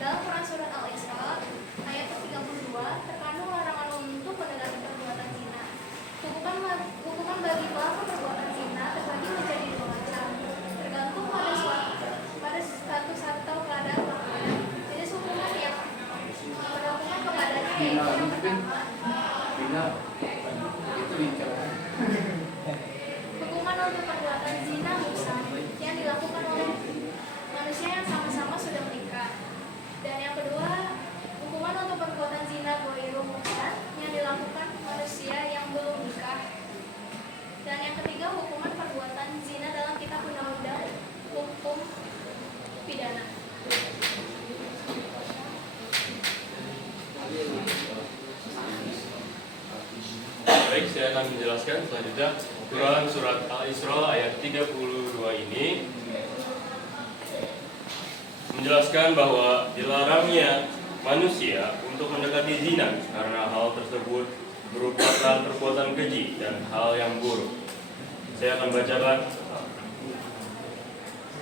Dalam Quran Surat Al-Isra ayat ke-32 terkandung larangan untuk mendekati perbuatan zina. Hukuman bagi pelaku perbuatan zina terbagi menjadi dua macam, tergantung pada status atau keadaan pelakunya. Jadi hukuman yang berlakukan kepadanya yaitu yang pertama, hukuman untuk perbuatan zina muhsan yang dilakukan oleh manusia yang sama-sama sudah menikah. Dan yang kedua, hukuman untuk perbuatan zina ghairu muhsan yang dilakukan manusia yang belum nikah. Dan yang ketiga, hukuman perbuatan zina dalam kitab undang-undang hukum pidana. Baik, saya akan menjelaskan selanjutnya Quran Surat Al-Isra ayat 32 ini menjelaskan bahwa dilarangnya manusia untuk mendekati zina karena hal tersebut merupakan perbuatan keji dan hal yang buruk. Saya akan bacakan.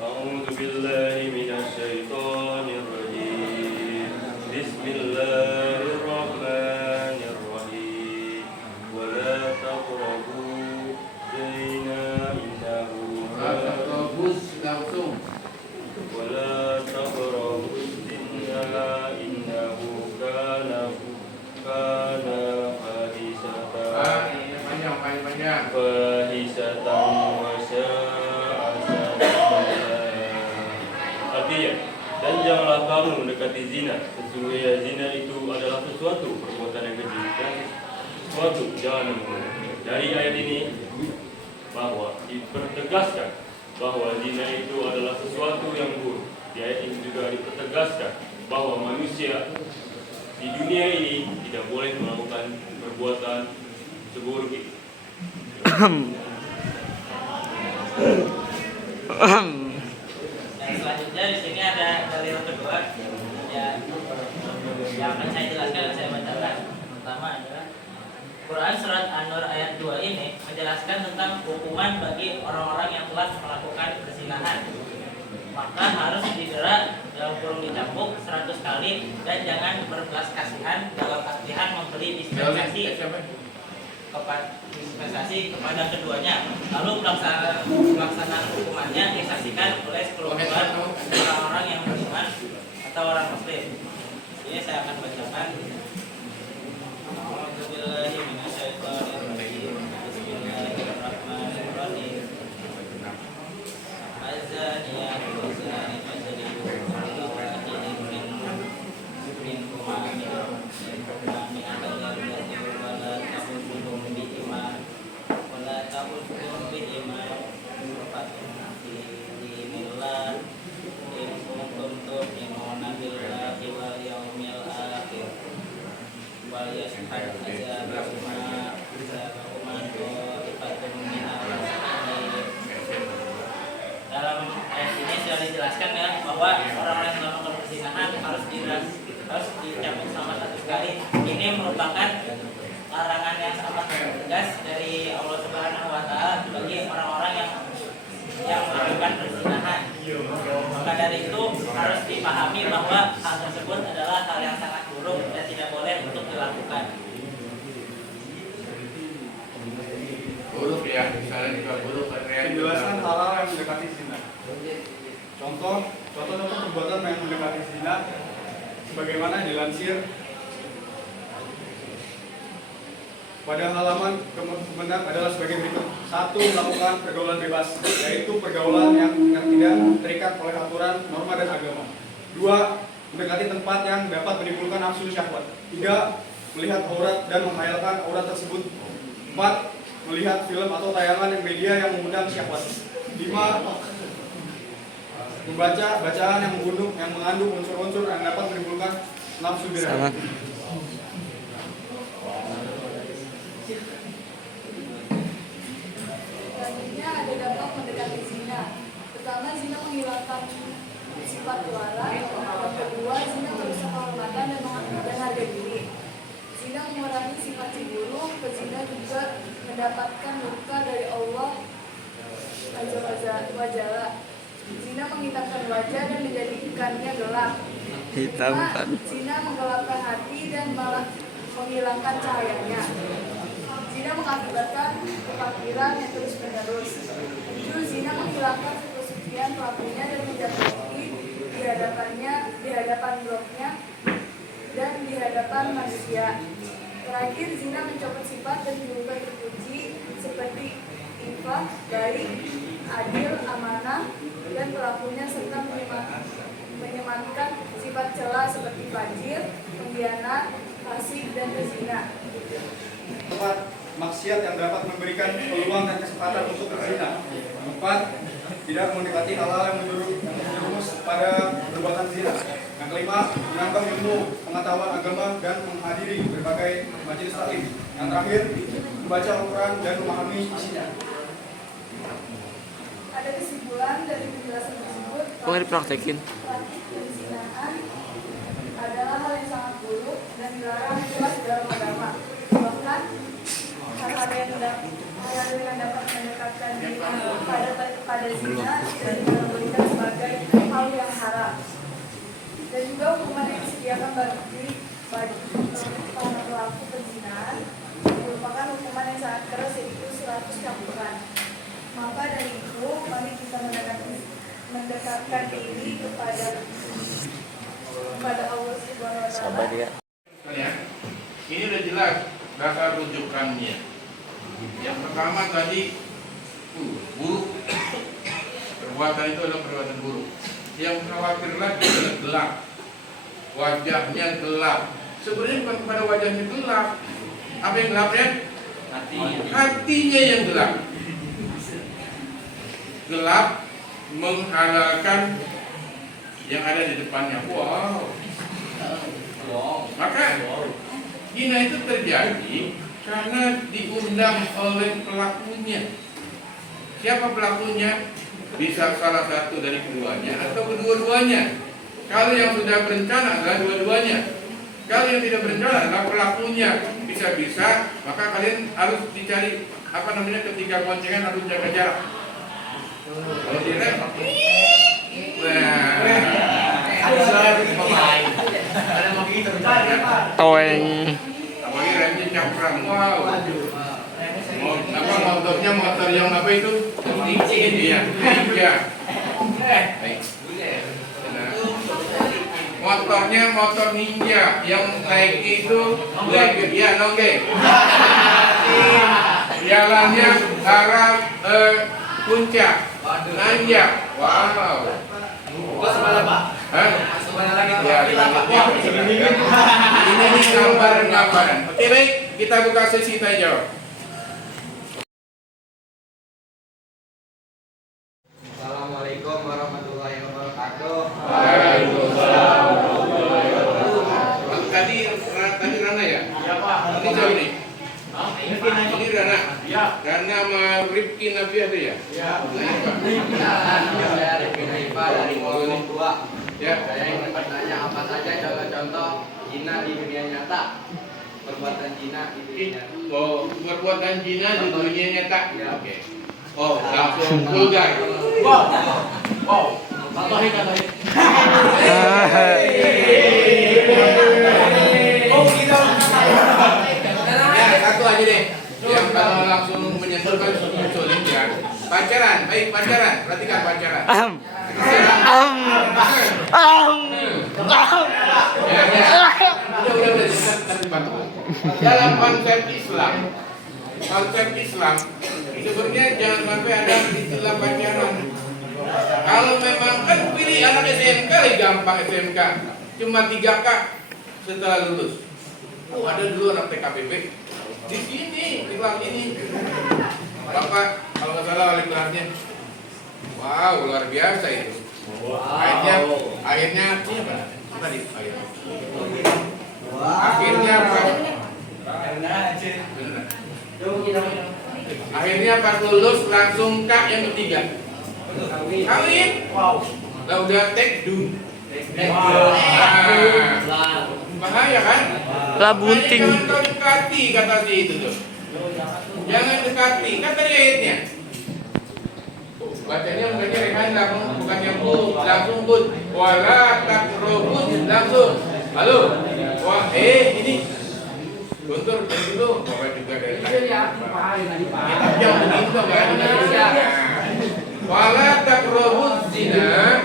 A'udzu billahi minasy syaithanir rajim. Bismillahirrahmanirrahim. Wa la taqrabu zina innahu langsung. ولا تقربوا الزنا إنه كان فاحشة وساء سبيلا. Artinya, dan janganlah kamu mendekati zina. Sesungguhnya zina itu adalah sesuatu perbuatan yang keji dan sesuatu jahanam. Dari ayat ini bahwa dipertegaskan bahwa zina itu adalah sesuatu yang buruk. Di ayat ini juga dipertegaskan bahwa manusia di dunia ini tidak boleh melakukan perbuatan seburuk itu. Dan selanjutnya di sini ada dalil kedua ya, yang akan saya jelaskan dan saya bacakan. Pertama adalah Quran Surat An-Nur ayat 2 ini menjelaskan tentang hukuman bagi orang-orang yang telah melakukan perzinahan. Maka harus didera dalam kurung dicambuk 100 kali dan jangan berbelas kasihan dalam artian memberi dispensasi kepada keduanya. Lalu pelaksanaan hukumannya disaksikan oleh sekelompok orang-orang yang beriman atau orang muslim. Ini saya akan bacakan. Dalam ayat ini sudah dijelaskan ya bahwa orang-orang yang melakukan perzinahan harus dicambuk selama 100 kali. Ini merupakan larangan yang sangat tegas dari Allah Subhanahu wa taala bagi orang-orang yang melakukan perzinahan. Maka dari itu harus dipahami bahwa hal tersebut adalah hal yang sangat buruk dan tidak boleh untuk dilakukan. Buruk ya, misalnya juga buruk. Penjelasan hal-hal yang mendekati zina. Contoh perbuatan yang mendekati zina sebagaimana dilansir pada halaman kemenang adalah sebagai berikut. 1. Melakukan pergaulan bebas, yaitu pergaulan yang tidak terikat oleh aturan, norma, dan agama. 2. Mendekati tempat yang dapat menimbulkan nafsu syahwat. 3. Melihat aurat dan menghayalkan aurat tersebut. 4. Melihat film atau tayangan media yang mengundang syahwat. 5. Membaca bacaan yang mengandung unsur-unsur yang dapat menimbulkan nafsu birahi. Selanjutnya ada dampak mendekati zina. Pertama, zina menghilangkan sifat keluaran. Yang kedua, zina merusak kehormatan dan harga diri. Zina mengurangi sifat cemburu. Pezina juga mendapatkan murka dari Allah Azza wa Jalla. Zina menghitamkan wajah dan menjadikannya gelap. Hitam kan. Zina menggelapkan hati dan malah menghilangkan cahayanya. Zina mengakibatkan kefakiran yang terus menerus. 7. Zina menghilangkan kesucian pelakunya dan menjatuhi di hadapan rohnya dan di hadapan manusia. Terakhir, zina mencopot sifat dan juga terpuji seperti infak, baik, adil, amanah, dan pelakunya serta menyematkan sifat cela seperti fajir, pengkhianat, fasik, dan berzina. 4. Maksiat yang dapat memberikan peluang dan kesempatan untuk berzina. 4. Tidak mendekati hal-hal yang menjerumus pada perbuatan zina. Yang kelima, menambah ilmu, pengetahuan agama dan menghadiri berbagai majelis taklim. Yang terakhir, membaca Al-Quran dan memahami isinya. Ada kesimpulan dari penjelasan tersebut. Kok nggak dipraktekin? Praktik perzinaan adalah hal yang sangat buruk dan dilarang jelas dalam agama. Bahkan hal-hal yang dapat mendekatkan diri pada zina dan dikategorikan sebagai hal yang haram. Dan juga hukuman yang disediakan bagi para pelaku perzinaan merupakan hukuman yang sangat keras, yaitu 100 cambukan. Maka dari itu, mari kita mendekatkan diri kepada Allah Subhanahu wa Sabar Ta'ala. ya. Ini udah jelas dasar rujukannya. Yang pertama tadi buruk. Perbuatan itu adalah perbuatan buruk. Yang khawatir lagi adalah gelap. Wajahnya gelap. Sebenarnya bukan pada wajahnya gelap. Apa yang gelapnya? Hatinya yang gelap. Gelap menghalalkan yang ada di depannya. Wow. Maka zina itu terjadi karena diundang oleh pelakunya. Siapa pelakunya? Bisa salah satu dari keduanya atau kedua-duanya. Kalau yang sudah berencana adalah dua-duanya. Kalau yang tidak berencana adalah pelakunya. Bisa-bisa maka kalian harus dicari ketika boncengan harus jaga jarak. Kalau tidak, Toeng. apalagi remnya cakram. Wow. Motornya motor yang apa itu? Iya, ninja. Motornya motor ninja yang naik itu ya nongge. Jalannya arah puncak. Nanjak. Wow. Bos mana Pak? Hah? Semuanya lagi Ya, ini gambaran. Oke baik, kita buka sesi tanya jawab. Assalamualaikum warahmatullahi wabarakatuh. Waalaikumsalam warahmatullahi wabarakatuh. Tadi Rana ya? Iya Pak. Ini jauh nih. Ini Ini Rana. Iya. Rana sama Rifki Nabi ada ya? Iya. Saya Rifki Naifa dari Ngomong Tua. Ya. Saya ingin bertanya apa saja contoh-contoh zina di dunia nyata. Perbuatan zina di dunia nyata. Oh, perbuatan zina di dunia nyata. Ya. Oke. Oh, langsung vulgar. Wow. Contohin. Ya, satu aja deh. Yang kalau langsung menyentuh kan sulit ya. Pacaran, baik pacaran. Perhatikan pacaran. Udah, dalam konsep Islam sebenarnya jangan sampai ada istilah pacaran. Kalau memang kan pilih anak SMK gampang SMK, cuma 3K setelah lulus. Oh ada dulu anak TKPB di sini di kelas ini. Bapak kalau nggak salah wali kelasnya. Wow luar biasa itu. Akhirnya ini apa? Tadi akhirnya apa? Akhirnya pas lulus langsung K yang ketiga. Kawin. Wow. Lah udah take do. Bahaya kan? Lah bunting. Jangan kau dekati kata si itu tuh. Jangan dekati. Kan tadi ayatnya. Bacanya bukannya rehan bukannya bu, langsung bud. Wala takrobut langsung. Halo. Wah, ini Guntur dulu, bapak juga dari tapi yang begitu kan Indonesia. Wala takrobut zina.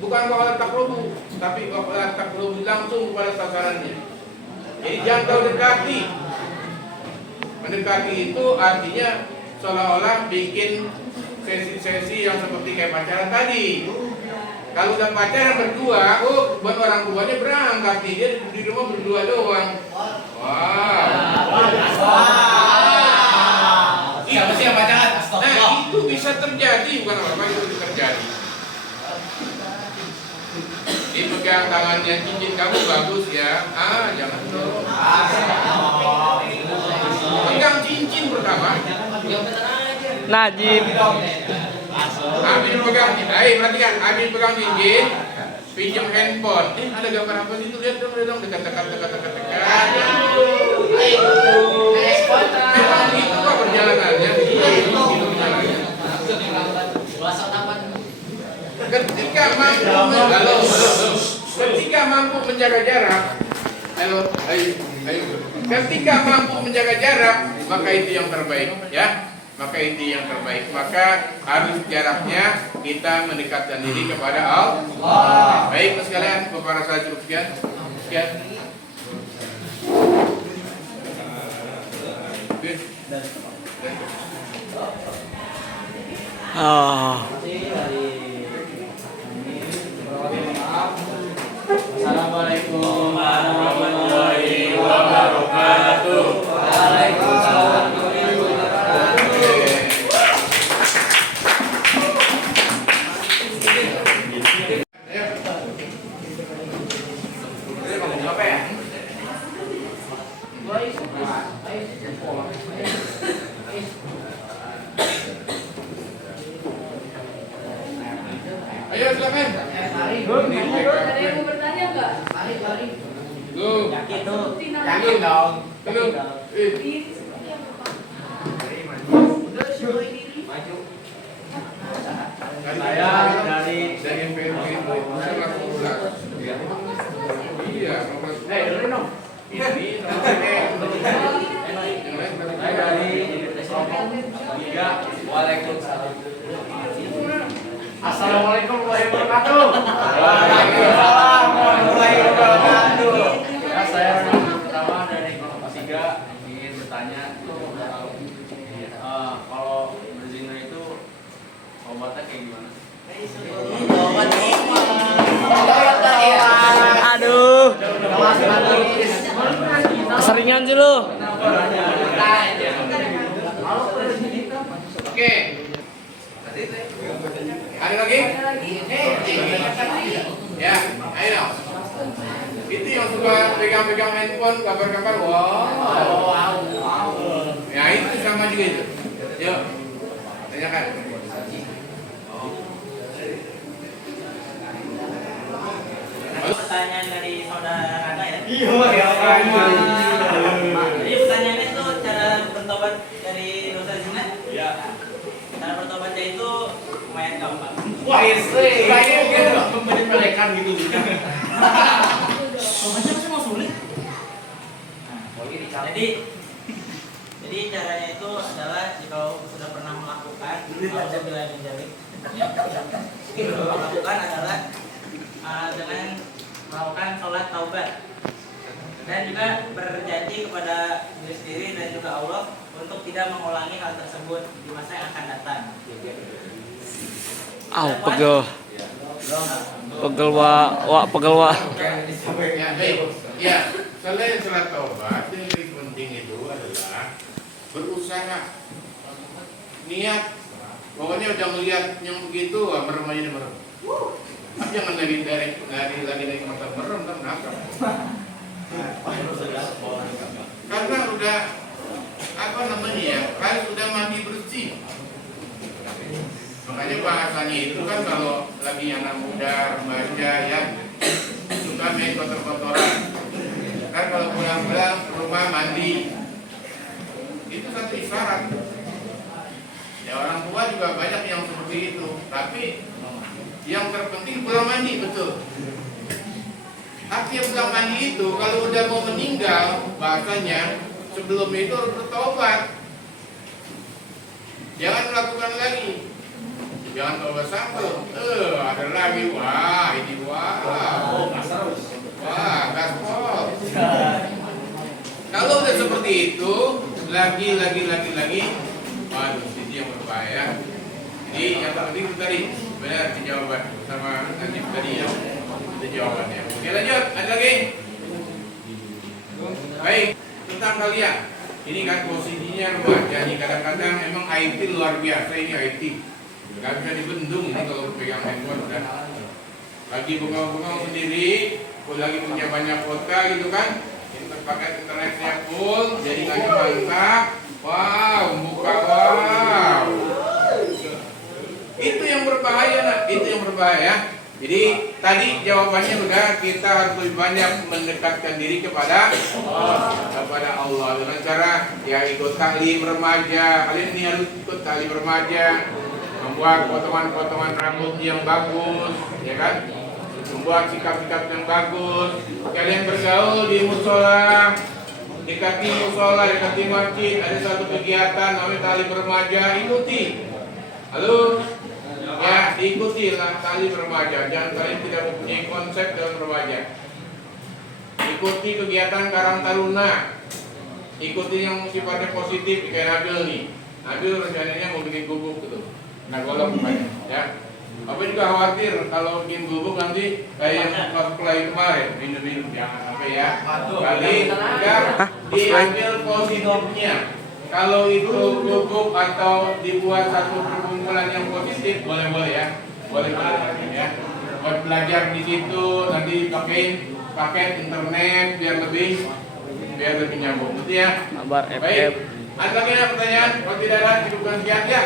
Bukan wala takrobu, tapi wala takrobu langsung kepada sasarannya. Jadi jangan terlalu dekati. Mendekati itu artinya seolah-olah bikin sesi-sesi yang seperti kayak pacaran tadi. Kalau udah pacaran berdua, buat orang tuanya berangkat nih, dia di rumah berdua doang. Wah. Siapa sih yang pacaran? Nah, itu bisa terjadi, bukan apa-apa, itu bisa terjadi. Dipegang tangannya, cincin kamu bagus ya. Jangan dong. Pegang cincin pertama. Najib. Habis pegang cincin, perhatikan, habis pegang cincin, pinjam handphone. Ada gambar apa itu? Lihat dong, dekat. Memang itu kok perjalanannya. Ketika mampu menjaga jarak, ketika mampu menjaga jarak, maka itu yang terbaik, ya. Maka itu yang terbaik. Maka harus jaraknya kita mendekatkan diri kepada Allah. Baik sekalian, para sahabat sekalian. Assalamualaikum warahmatullahi wabarakatuh. Waalaikumsalam. Ayo silakan. Ada yang mau bertanya nggak? Yakin tuh. Yakin dong. Belum. Diri seperti yang Bapak. Maju. Saya dari MPRB itu saya langsung pulang. Iya, Dengerin dong. ini nomor yang lain Saya dari Tiga. Waalaikumsalam. Assalamualaikum warahmatullahi wabarakatuh. Waalaikumsalam warahmatullahi wabarakatuh. Ya, saya pertama dari kelompok 3 ingin bertanya kalau berzina itu obatnya kayak gimana? Aduh. Keseringan sih lu. Oke. Ada lagi? Ya, ayo. Itu yang suka pegang-pegang handphone, kabar-kabar, wow. Ya itu sama juga itu. Yuk, tanyakan. Pertanyaan dari saudara Rana ya. Iya. Jadi pertanyaannya itu cara bertobat dari dosa zina. Ya. Cara bertobatnya itu lumayan gampang. Wah, kayaknya gitu menyepelekan gitu. Jadi caranya itu adalah jika sudah pernah melakukan, melakukan adalah dengan melakukan sholat taubat dan juga berjanji kepada diri sendiri dan juga Allah untuk tidak mengulangi hal tersebut di masa yang akan datang. Pegel. Pegel wa. Ya, baik. Ya, selain sholat taubat, yang lebih penting itu adalah berusaha. Niat. Pokoknya udah melihat yang begitu, merem aja merem. Tapi jangan lagi dari mata merem, kenapa? Karena udah kan sudah mandi bersih. Makanya bahasanya itu kan kalau lagi anak muda, remaja ya suka main kotor-kotoran. Kan kalau pulang-pulang ke rumah mandi, itu satu isyarat. Ya orang tua juga banyak yang seperti itu. Tapi yang terpenting pulang mandi, betul. Artinya pulang mandi itu kalau udah mau meninggal, bahasanya sebelum itu harus bertobat. Jangan melakukan lagi. Jangan tobat sampai. Ada lagi, wah ini wah gaspol. Kalau udah seperti itu, lagi, waduh, ini yang berbahaya. Jadi yang penting itu tadi benar jawaban sama Najib tadi ya, itu jawabannya. Oke lanjut, ada lagi. Baik, tentang kalian. Ini kan posisinya remaja nih, kadang-kadang emang IT luar biasa ini IT. Gak bisa dibendung ini kalau pegang handphone kan. Lagi bengong-bengong sendiri, lagi punya banyak kuota gitu kan. Pakai internetnya full, jadi lagi mantap. Wow, buka wow. Itu yang berbahaya, nak. Itu yang berbahaya. Jadi tadi jawabannya udah, kita harus lebih banyak mendekatkan diri kepada Allah dengan cara ya ikut taklim remaja. Kalian ini harus ikut taklim remaja, membuat potongan-potongan rambut yang bagus, ya kan? Membuat sikap-sikap yang bagus. Kalian bergaul di musola, dekati musola, dekati masjid, ada satu kegiatan namanya taklim remaja, ikuti. Halo? Ya, diikutilah taklim remaja. Jangan kalian tidak mempunyai konsep dalam remaja. Ikuti kegiatan Karang Taruna. Ikuti yang sifatnya positif kayak Nabil nih. Nabil rencananya mau bikin gubuk gitu. Nah, golong banyak, ya. Apa juga khawatir kalau bikin gubuk nanti kayak yang cosplay kemarin, minum-minum jangan sampai ya. Kali enggak diambil positifnya. Kalau itu gubuk atau dibuat satu perkumpulan yang positif, boleh-boleh ya. Boleh-boleh ya. Buat belajar di situ, nanti pakai internet biar lebih nyambung. Gitu ya. Kabar Baik. Ada lagi pertanyaan? Kalau tidak ada, cukupkan sekian ya.